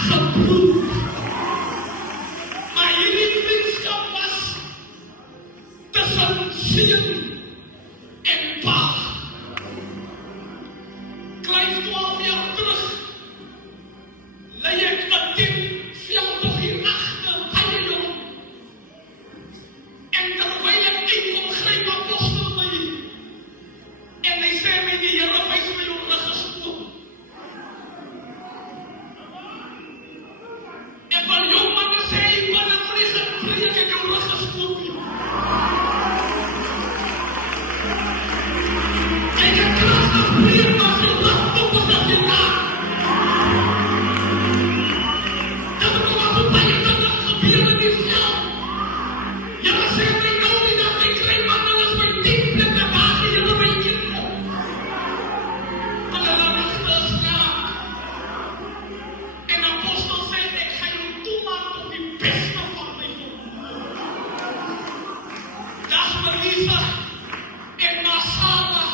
asseblief. Maar hierdie vriendskap was tussen seun en pa. Klein 12 jaar terug lei ek 'n veldtog hier agter, baie jong. En terwyl ek uitkom, gryp apostel my. En hy sê my, die Here wys my jou rug geskoon. En van jong manne sê hy, man, ek moet nie gepreek, ek jou rug geskoon nie. En ek klas gepreek, maar sy rug op is dat jy laat. Dat ek kom af op baie dinge gebeur in die veld. Julle sê my nou nie dat my klein manne is my 10 plekke wagen, julle my nie op. Maar hulle rugte is laat. En apostel sê, ek ga jou toemaak tot die beste van my volk. Das Marisa en Masala,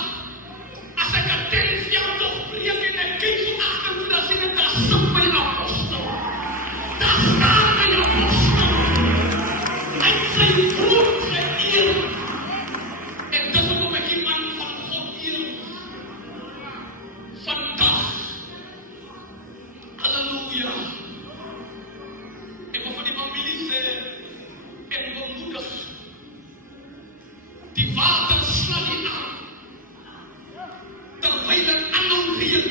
as ek 'n tentveld breek en ek kyk so agtertoe, dan sien ek, daar sit my apostel. Daar staan my apostel. Hy sy woord geëer. En dis hoekom ek die man van God eer. Vandag. Halleluja. Ek wil van die familie sê, en bemoedig. Die water slaan nie aan. Terwyl dit aanhou reën.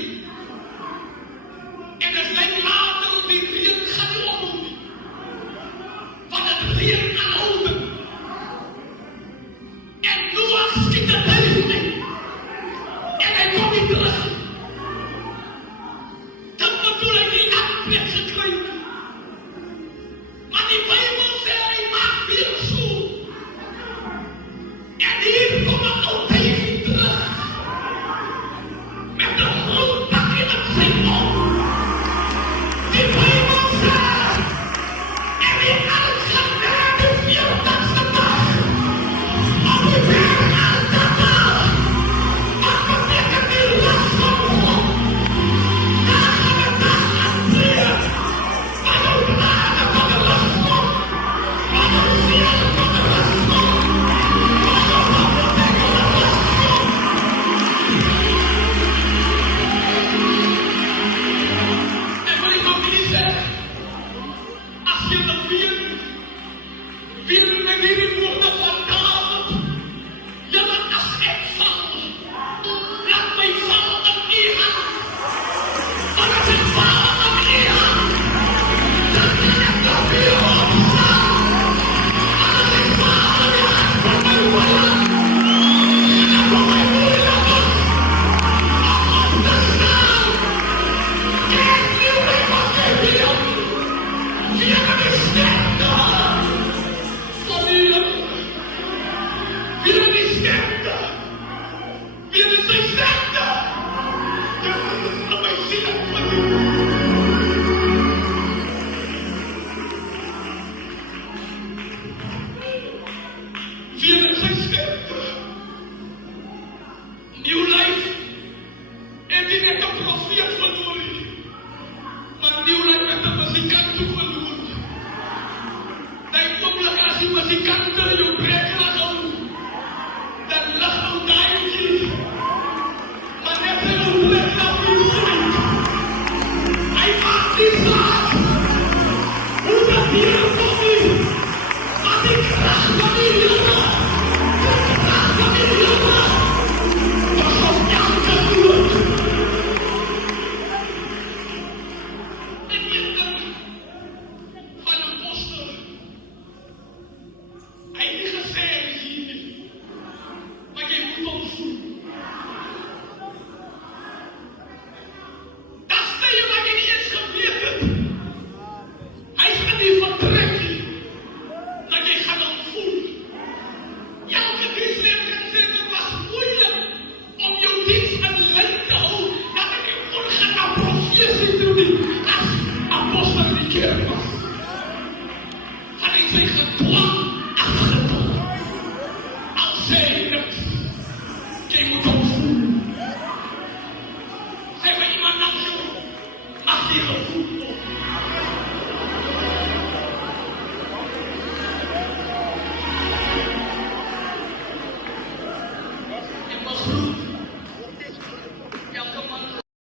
En dit lyk later die reën gaan nie ophou nie. Want het reën aanhoudend. En Noach skiet het huis mee. En hy kom nie terug. Dit bedoel hy die afbreek gekry. Maar die Bybel sê hy maak weer so. En hier kom een oud huisie terug. Met een groot bakje in sy mond. Die Bybel sê, en die alles gaan naar de 40ste dag. Op die berg aan de dag. Wat betekent die last van God? Daar gaan de dag aan breek. Maar jou tranen van de last van. Maar jou ziel van de last van. Maar jou handen tegen de last van. En wat ik ook niet zeg, als je dat wil met die woorden van David, ja, maar als ik val, laat mij vallen op uw hand. Want als ik val op uw hand, dan kan ik op uw hand staan. Maar als ik val op uw hand, wordt mij moeilijk. En dan wordt mij moeilijk om te staan. Kijk nu bij wat je wil. Via de sterkte. Wieder die Stärke! Wieder die Stärke! Aber ich sehe das von dir. Wieder die Stärke! New life! En die net op profeet verloren. Maar new life met een muzikant toe verloren. Die oomlik as die muzikante jou breker hou. Dan lag ou daaietjie. Maar net sy ou plek laat nie sien. Hy maak die saak. Hoe dat hier kom nie. Maar die kracht van die Here. Die kracht van die Here. Was op elke dood. En een ding van apostel. Hy het nie gesê hy is hier nie. Maar jy moet hom voel. Dat sê jy wat jy nie eens geweet het. Hy is in die vertrek nie. Maar jy gaan hom voel. Elke Christen kan sê, dit was moeilik om jou diens in lyn te hou, dat ek nie kon gaan na profesie toe nie, as apostel in die kerk was. Van hy sy gedwang afgedwang. Al sê hy niks, jy moet hom voel. Sê my iemand langs jou, mag die gevoel.